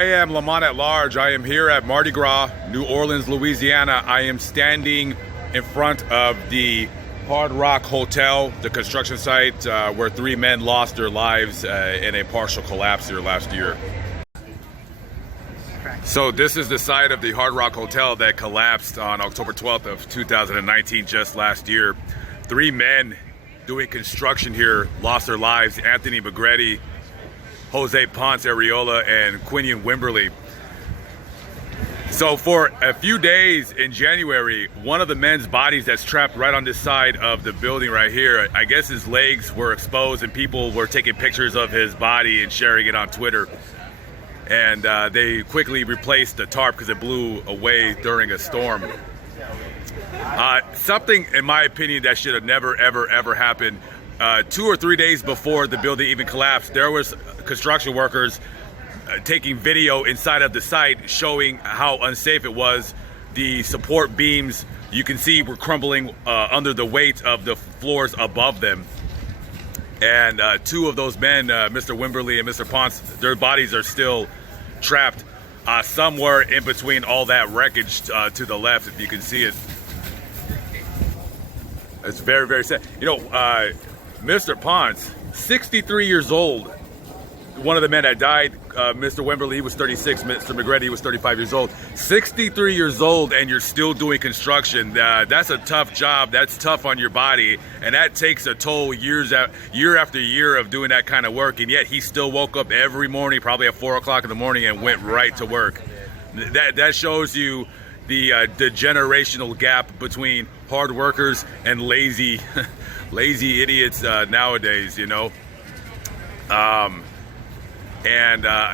I am Lamont at Large. I am here at Mardi Gras, New Orleans, Louisiana. I am standing in front of the Hard Rock Hotel, the construction site where 3 men lost their lives in a partial collapse here last year. So this is the site of the Hard Rock Hotel that collapsed on October 12th of 2019, just last year. 3 men doing construction here lost their lives: Anthony McGrady, Jose Ponce Areola, and Quinion Wimberly. So for a few days in January, one of the men's bodies that's trapped right on this side of the building right here, I guess his legs were exposed and people were taking pictures of his body and sharing it on Twitter. And they quickly replaced the tarp because it blew away during a storm. Something, in my opinion, that should have never, ever happened. 2 or 3 days before the building even collapsed, there was construction workers taking video inside of the site showing how unsafe it was. The support beams, you can see, were crumbling under the weight of the floors above them. And 2 of those men, Mr. Wimberly and Mr. Ponce, their bodies are still trapped somewhere in between all that wreckage to the left, if you can see it. It's very, very sad. You know, Mr. Ponce, 63 years old, one of the men that died. Mr. Wimberly, he was 36. Mr. McGrady, he was 35 years old. 63 years old, and you're still doing construction. That's a tough job. That's tough on your body, and that takes a toll year after year of doing that kind of work. And yet he still woke up every morning, probably at 4 o'clock in the morning, and went right to work. That shows you the generational gap between hard workers and lazy idiots nowadays, you know.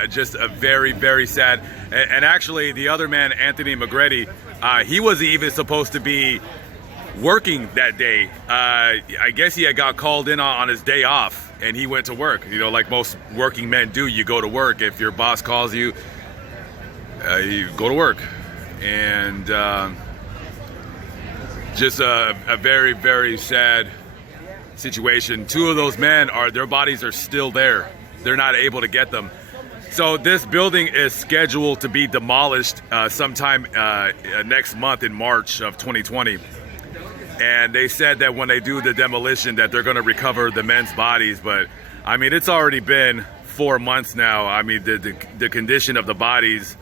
Just a very, very sad. And actually, the other man, Anthony McGrady, he wasn't even supposed to be working that day. I guess he had got called in on his day off, and he went to work. You know, like most working men do, you go to work. If your boss calls you, you go to work. And just a very, very sad situation. 2 of those men, their bodies are still there. They're not able to get them. So this building is scheduled to be demolished sometime next month in March of 2020. And they said that when they do the demolition that they're going to recover the men's bodies. But I mean, it's already been 4 months now. I mean, the condition of the bodies,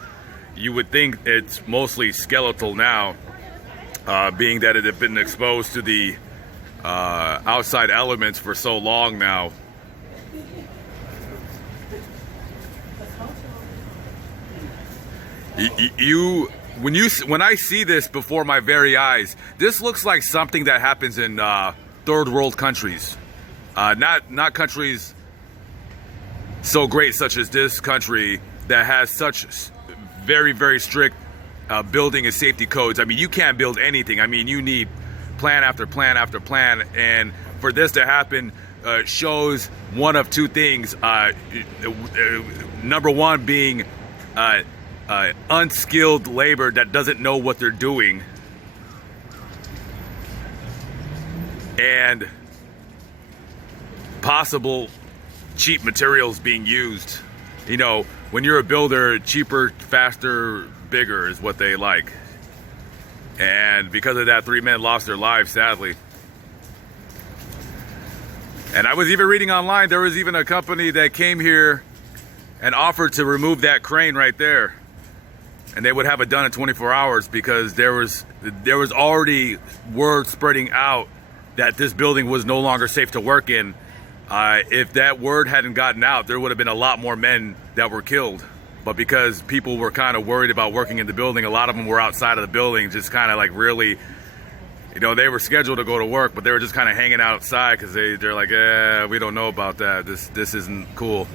you would think it's mostly skeletal now, being that it had been exposed to the outside elements for so long now. When I see this before my very eyes, this looks like something that happens in third world countries, not countries so great such as this country that has such very, very strict building and safety codes. I mean, you can't build anything. I mean, you need plan after plan after plan, and for this to happen shows one of 2 things. Number one being unskilled labor that doesn't know what they're doing, and possible cheap materials being used. You know, when you're a builder, cheaper, faster, bigger is what they like. And because of that, 3 men lost their lives, sadly. And I was even reading online, there was even a company that came here and offered to remove that crane right there, and they would have it done in 24 hours because there was already word spreading out that this building was no longer safe to work in. If that word hadn't gotten out, there would have been a lot more men that were killed. But because people were kind of worried about working in the building, a lot of them were outside of the building, just kind of like really, you know, they were scheduled to go to work, but they were just kind of hanging outside because they're like, we don't know about that. This isn't cool.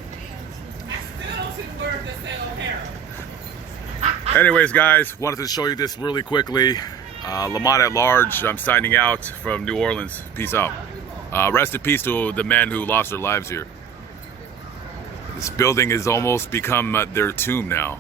Anyways, guys, wanted to show you this really quickly. Lamont at Large, I'm signing out from New Orleans. Peace out. Rest in peace to the men who lost their lives here. This building has almost become their tomb now.